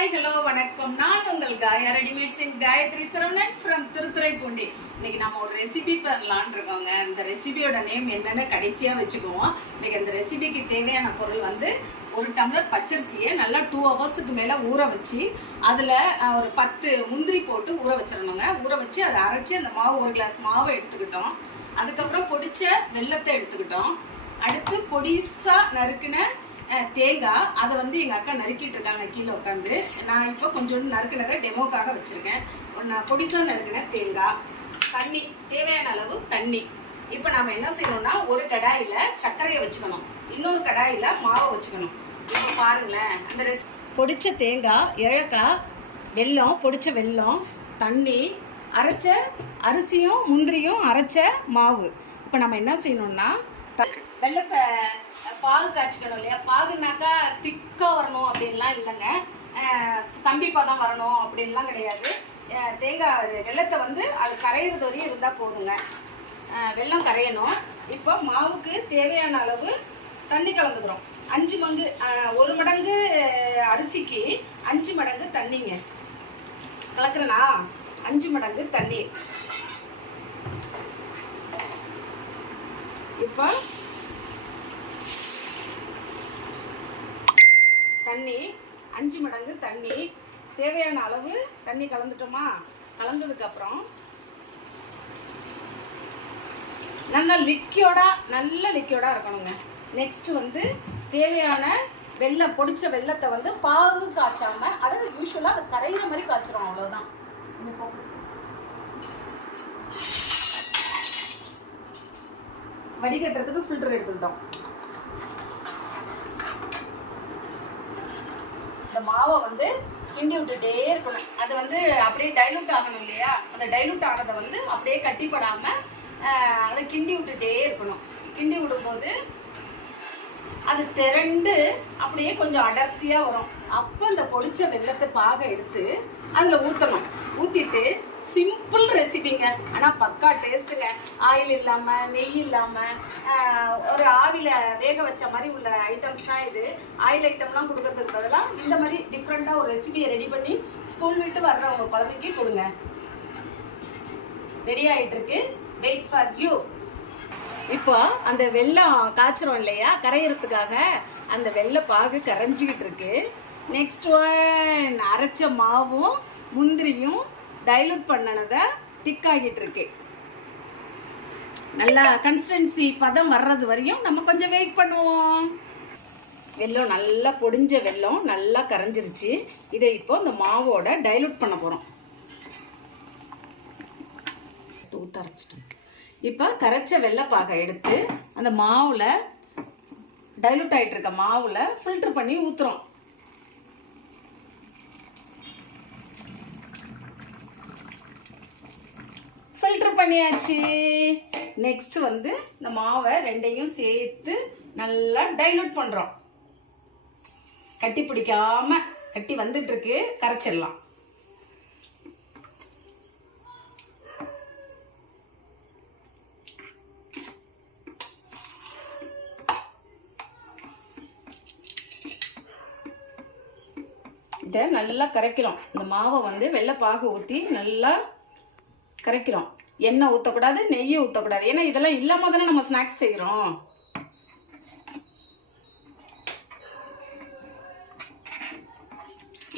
Hi hello வணக்கம். நான் உங்கள் காயா ரெடிமேட்ஸ் காயத்ரி சரவணன் ஃப்ரம் திருத்துறைப்பூண்டி. இன்னைக்கு நம்ம ஒரு ரெசிபி பண்ணலான்னு இருக்கோங்க. இந்த ரெசிபியோட நேம் என்னன்னு கடைசியாக வச்சுக்குவோம். இன்னைக்கு அந்த ரெசிபிக்கு தேவையான பொருள் வந்து ஒரு டம்ளர் பச்சரிசியை நல்லா 2 ஹவர்ஸுக்கு மேலே ஊற வச்சு அதில் ஒரு 10 முந்திரி போட்டு ஊற வச்சிடணுங்க. ஊற வச்சு அதை அரைச்சி அந்த மாவு 1 கிளாஸ் மாவை எடுத்துக்கிட்டோம். அதுக்கப்புறம் பொடிச்ச வெல்லத்தை எடுத்துக்கிட்டோம். அடுத்து பொடிசாக நறுக்கின தேங்காய், அதை வந்து எங்கள் அக்கா நறுக்கிட்டு இருக்காங்க கீழே உட்காந்து. நான் இப்போ கொஞ்சோண்டு நறுக்கினதை டெமோக்காக வச்சுருக்கேன். நான் பொடிசாக நறுக்கின தேங்காய், தண்ணி, தேவையான அளவு தண்ணி. இப்போ நாம் என்ன செய்யணும்னா, ஒரு கடாயில் சர்க்கரையை வச்சுக்கணும், இன்னொரு கடாயில் மாவை வச்சுக்கணும். இப்போ பாருங்களேன், அந்த பொடிச்ச தேங்காய், ஏலக்காய், வெல்லம், பொடிச்ச வெல்லம், தண்ணி, அரைச்ச அரிசியும் முந்திரியும் அரைச்ச மாவு. இப்போ நம்ம என்ன செய்யணும்னா, வெள்ளத்தை பாகு காய்ச்சிக்கணும் இல்லையா. பாகுனாக்கா திக்காக வரணும் அப்படின்லாம் இல்லைங்க, கம்பிப்பாக தான் வரணும் அப்படின்லாம் கிடையாது. தேங்காய் வெள்ளத்தை வந்து அது கரையிறது வரையும் இருந்தால் போதுங்க. வெல்லம் கரையணும். இப்போ மாவுக்கு தேவையான அளவு தண்ணி கலந்துக்கிறோம். 5 மடங்கு, 1 மடங்கு அரிசிக்கு 5 மடங்கு தண்ணிங்க கலக்குறேனா. 5 மடங்கு தண்ணி. இப்போ தண்ணி 5 மடங்கு தண்ணி, தேவையான அளவு தண்ணி கலந்துட்டோமா. கலந்ததுக்கப்புறம் நல்ல லிக்யூடாக இருக்கணுங்க. நெக்ஸ்ட் வந்து தேவையான வெல்லம், பொடிச்ச வெல்லத்தை வந்து பாகு காய்ச்சாமல், அதாவது யூஸ்வலாக அது கரையிற மாதிரி காய்ச்சிரும், அவ்வளோதான். வடிகட்டுறதுக்கு ஃபில்டர் எடுத்துக்கிட்டோம். இந்த மாவை வந்து கிண்டி விட்டுட்டே இருக்கணும். அது வந்து அப்படியே டைலூட் ஆகணும் இல்லையா. அந்த டைலூட் ஆனதை வந்து அப்படியே கட்டிப்படாமல் அதை கிண்டி விட்டுட்டே இருக்கணும். கிண்டி விடும்போது அது திரண்டு அப்படியே கொஞ்சம் அடர்த்தியாக வரும். அப்போ இந்த பொடிச்ச வெல்லத்தை பாக எடுத்து அதில் ஊற்றணும். ஊற்றிட்டு சிம்பிள் ரெசிபிங்க, ஆனால் பக்கா டேஸ்ட்டுங்க. ஆயில் இல்லாமல், நெய் இல்லாமல், ஒரு ஆவியில் வேக வச்ச மாதிரி உள்ள ஐட்டம்ஸ் தான் இது. ஆயில் ஐட்டம்லாம் கொடுக்கறதுக்கு பதிலாக இந்த மாதிரி டிஃப்ரெண்ட்டாக ஒரு ரெசிபியை ரெடி பண்ணி ஸ்கூல் விட்டு வர்றவங்க குழந்தைக்கு கொடுங்க. ரெடி ஆகிட்டுருக்கு. Wait for you. இப்போ அந்த வெல்லம் காய்ச்சிரும் இல்லையா, கரையிறதுக்காக அந்த வெள்ளை பாகு கரைஞ்சிக்கிட்டு இருக்கு. நெக்ஸ்ட் ஒன், அரைச்ச மாவும் முந்திரியும் டைலூட் பண்ணனதை திக்காகிட்டு இருக்கு. நல்லா கன்சிஸ்டன்சி பதம் வர்றது வரையும் நம்ம கொஞ்சம் வெயிட் பண்ணுவோம். வெல்லம் நல்லா பொடிஞ்ச வெல்லம் நல்லா கரைஞ்சிருச்சு. இதை இப்போ இந்த மாவோட டைலூட் பண்ண போகிறோம். அரைச்சிட்டோம். இப்போ கரைச்ச வெள்ளைப்பாகை எடுத்து அந்த மாவில், டைலூட் ஆகிட்டு இருக்க மாவில் ஃபில்டர் பண்ணி ஊற்றுறோம். ஃபில்டர் பண்ணியாச்சு. நெக்ஸ்ட் வந்து இந்த மாவை ரெண்டையும் சேர்த்து நல்லா டைலூட் பண்ணுறோம். கட்டி பிடிக்காம, கட்டி வந்துட்டு இருக்கு, கரைச்சிடலாம். இதை நல்லா கரைக்கிறோம். இந்த மாவை வந்து வெள்ளைப்பாகு ஊற்றி நல்லா கரைக்கிறோம். எண்ணெய் ஊற்றக்கூடாது, நெய்யை ஊற்றக்கூடாது. ஏன்னா இதெல்லாம் இல்லாமல் தானே நம்ம ஸ்நாக்ஸ் செய்கிறோம்.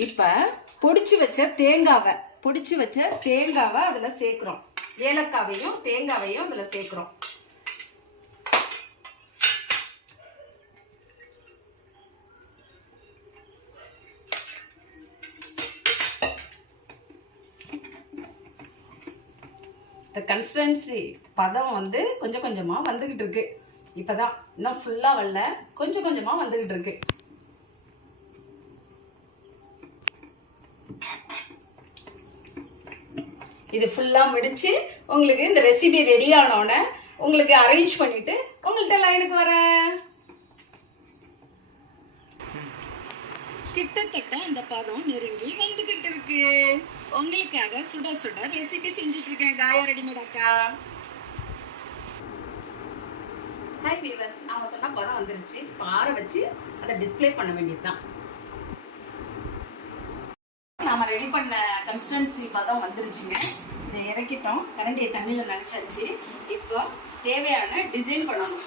இப்போ பொடிச்சு வச்ச தேங்காவை அதில் சேர்க்குறோம். ஏலக்காவையும் தேங்காவையும் அதில் சேர்க்குறோம். இந்த கன்சிஸ்டன்சி பதம் வந்து கொஞ்சம் கொஞ்சமாக வந்துக்கிட்டு இருக்கு. இப்போ தான், இன்னும் ஃபுல்லாக வரல, கொஞ்சம் கொஞ்சமாக வந்துக்கிட்டு இருக்கு. இது ஃபுல்லாக முடிச்சு உங்களுக்கு இந்த ரெசிபி ரெடி ஆனோடனே உங்களுக்கு அரேஞ்ச் பண்ணிட்டு உங்கள்கிட்ட லைனுக்கு வரேன். கிட்டத்தட்ட இந்த பதம் நெருங்கி வந்துகிட்டு இருக்கு. உங்களுக்காக சுட சுட ரெசிபி செஞ்சுட்டு இருக்கேன் காயா ரெடிமேட் அக்கா. ஹாய் வீவர்ஸ், நாம சொன்ன பதம் வந்துருச்சு. பாறை வச்சு அதை டிஸ்பிளே பண்ண வேண்டியதுதான். நம்ம ரெடி பண்ண கன்சிஸ்டன்சி பதம் வந்துருச்சுங்க. இதை இறக்கிட்டோம், கரண்டியை தண்ணியில் நனைச்சாச்சு. இப்போ தேவையான டிசைன் பண்ணணும்.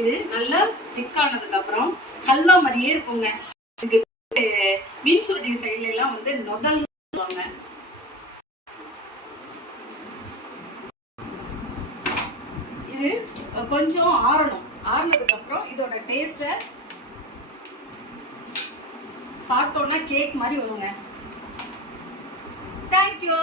இது நல்லா திக்கானதுக்கு அப்புறம் ஹல்வா மாதிரியே இருக்குங்க. பீன்ஸ் ரொட்டி சைட்ல எல்லாம் வந்து நொதல் சொல்லுவாங்க. இது கொஞ்சம் ஆறணும். ஆறுனதுக்கு அப்புறம் இதோட டேஸ்ட்டை சாப்பிட்டோம்னா கேக் மாதிரி வருங்க. தேங்க்யூ.